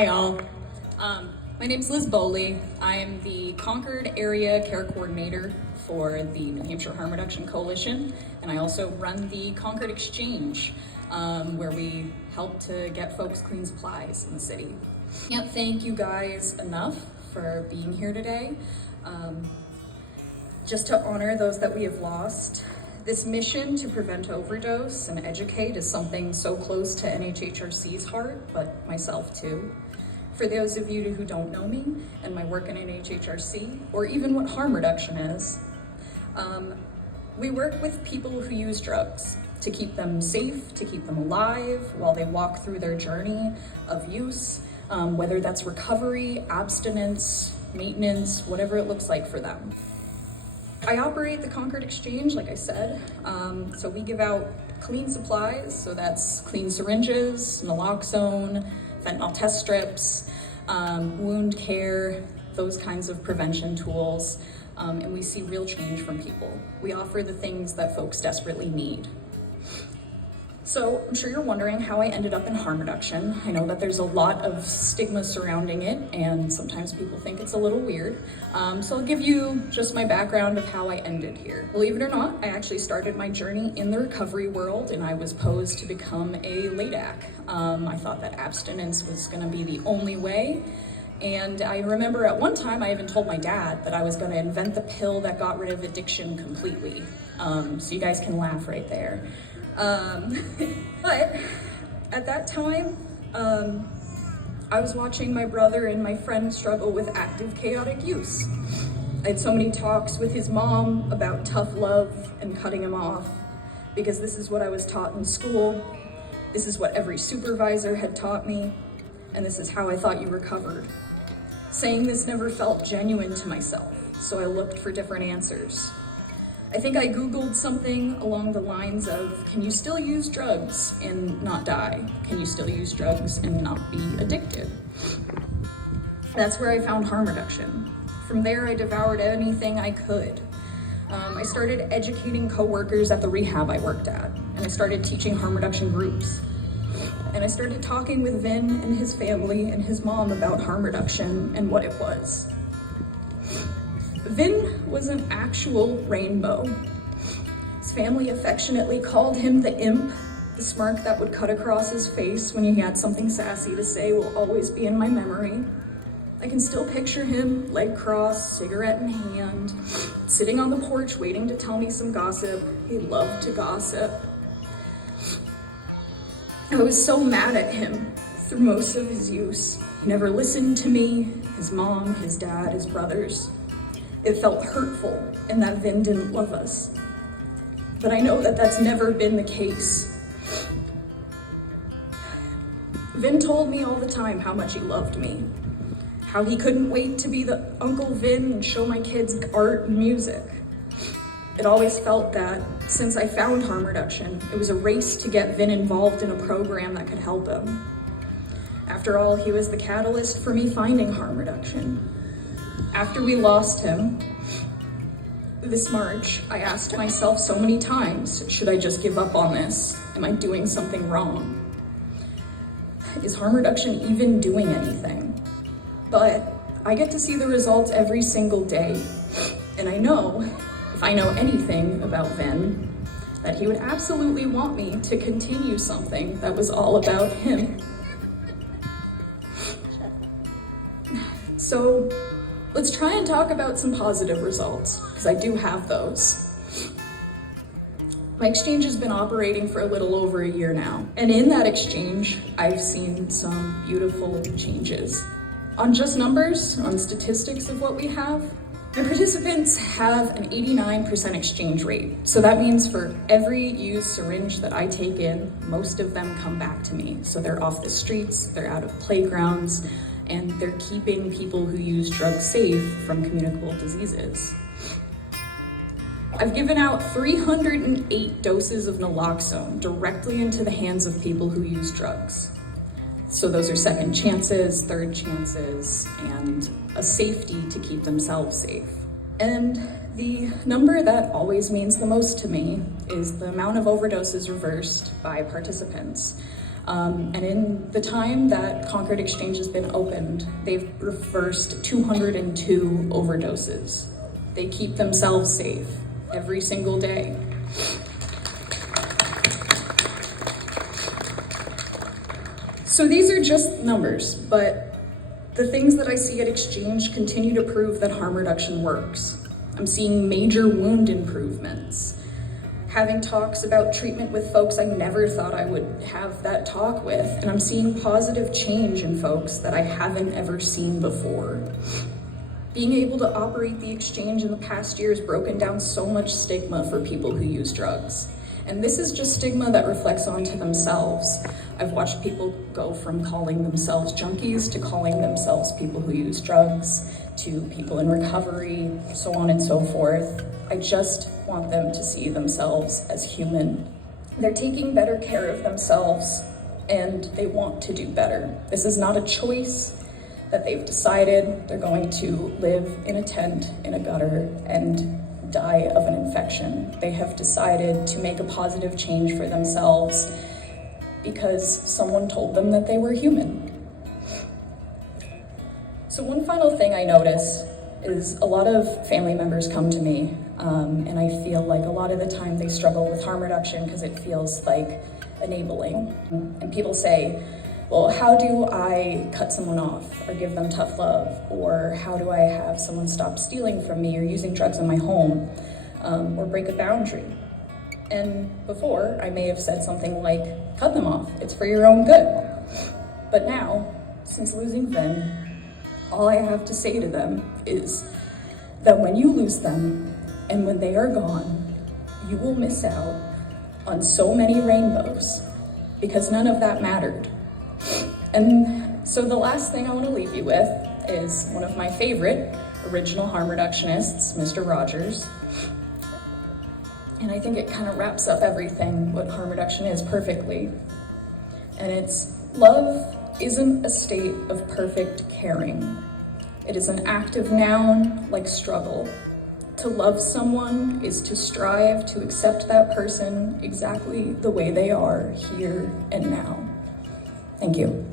Hi all. My name's Liz Beaule. I'm the Concord Area Care Coordinator for the New Hampshire Harm Reduction Coalition, and I also run the Concord Exchange, where we help to get folks clean supplies in the city. Can't thank you guys enough for being here today. Just to honor those that we have lost, this mission to prevent overdose and educate is something so close to NHHRC's heart, but myself too. For those of you who don't know me and my work in NHHRC, or even what harm reduction is, we work with people who use drugs to keep them safe, to keep them alive while they walk through their journey of use, whether that's recovery, abstinence, maintenance, whatever it looks like for them. I operate the Concord Exchange, like I said, so we give out clean supplies, so that's clean syringes, naloxone, fentanyl test strips, wound care, those kinds of prevention tools, and we see real change from people. We offer the things that folks desperately need. So I'm sure you're wondering how I ended up in harm reduction. I know that there's a lot of stigma surrounding it, and sometimes people think it's a little weird. So I'll give you just my background of how I ended here. Believe it or not, I actually started my journey in the recovery world, and I was posed to become a LADAC. I thought that abstinence was gonna be the only way. And I remember at one time, I even told my dad that I was gonna invent the pill that got rid of addiction completely. So you guys can laugh right there. But at that time, I was watching my brother and my friend struggle with active chaotic use. I had so many talks with his mom about tough love and cutting him off, because this is what I was taught in school, this is what every supervisor had taught me, and this is how I thought you recovered. Saying this never felt genuine to myself, so I looked for different answers. I think I Googled something along the lines of, can you still use drugs and not die? Can you still use drugs and not be addicted? That's where I found harm reduction. From there, I devoured anything I could. I started educating coworkers at the rehab I worked at, and I started teaching harm reduction groups. And I started talking with Vin and his family and his mom about harm reduction and what it was. Vin was an actual rainbow. His family affectionately called him the imp. The smirk that would cut across his face when he had something sassy to say will always be in my memory. I can still picture him, leg crossed, cigarette in hand, sitting on the porch waiting to tell me some gossip. He loved to gossip. I was so mad at him through most of his use. He never listened to me, his mom, his dad, his brothers. It felt hurtful in that Vin didn't love us. But I know that that's never been the case. Vin told me all the time how much he loved me, how he couldn't wait to be the Uncle Vin and show my kids art and music. It always felt that since I found harm reduction, it was a race to get Vin involved in a program that could help him. After all, he was the catalyst for me finding harm reduction. After we lost him, this March, I asked myself so many times, should I just give up on this? Am I doing something wrong? Is harm reduction even doing anything? But I get to see the results every single day. And I know, if I know anything about Vin, that he would absolutely want me to continue something that was all about him. So, let's try and talk about some positive results, because I do have those. My exchange has been operating for a little over a year now, and in that exchange, I've seen some beautiful changes. On just numbers, on statistics of what we have, my participants have an 89% exchange rate. So that means for every used syringe that I take in, most of them come back to me. So they're off the streets, they're out of playgrounds, and they're keeping people who use drugs safe from communicable diseases. I've given out 308 doses of naloxone directly into the hands of people who use drugs. So those are second chances, third chances, and a safety to keep themselves safe. And the number that always means the most to me is the amount of overdoses reversed by participants. And in the time that Concord Exchange has been opened, they've reversed 202 overdoses. They keep themselves safe every single day. So these are just numbers, but the things that I see at Exchange continue to prove that harm reduction works. I'm seeing major wound improvements, having talks about treatment with folks I never thought I would have that talk with, and I'm seeing positive change in folks that I haven't ever seen before. Being able to operate the Exchange in the past year has broken down so much stigma for people who use drugs. And this is just stigma that reflects onto themselves. I've watched people go from calling themselves junkies to calling themselves people who use drugs, to people in recovery, so on and so forth. I just want them to see themselves as human. They're taking better care of themselves, and they want to do better. This is not a choice that they've decided they're going to live in a tent in a gutter and die of an infection. They have decided to make a positive change for themselves because someone told them that they were human. So one final thing I notice is a lot of family members come to me, and I feel like a lot of the time they struggle with harm reduction because it feels like enabling. And people say, well, how do I cut someone off or give them tough love? Or how do I have someone stop stealing from me or using drugs in my home, or break a boundary? And before, I may have said something like, cut them off, it's for your own good. But now, since losing Vin, all I have to say to them is that when you lose them and when they are gone, you will miss out on so many rainbows because none of that mattered. And so the last thing I want to leave you with is one of my favorite original harm reductionists, Mr. Rogers. And I think it kind of wraps up everything what harm reduction is perfectly. And it's, love isn't a state of perfect caring. It is an active noun like struggle. To love someone is to strive to accept that person exactly the way they are here and now. Thank you.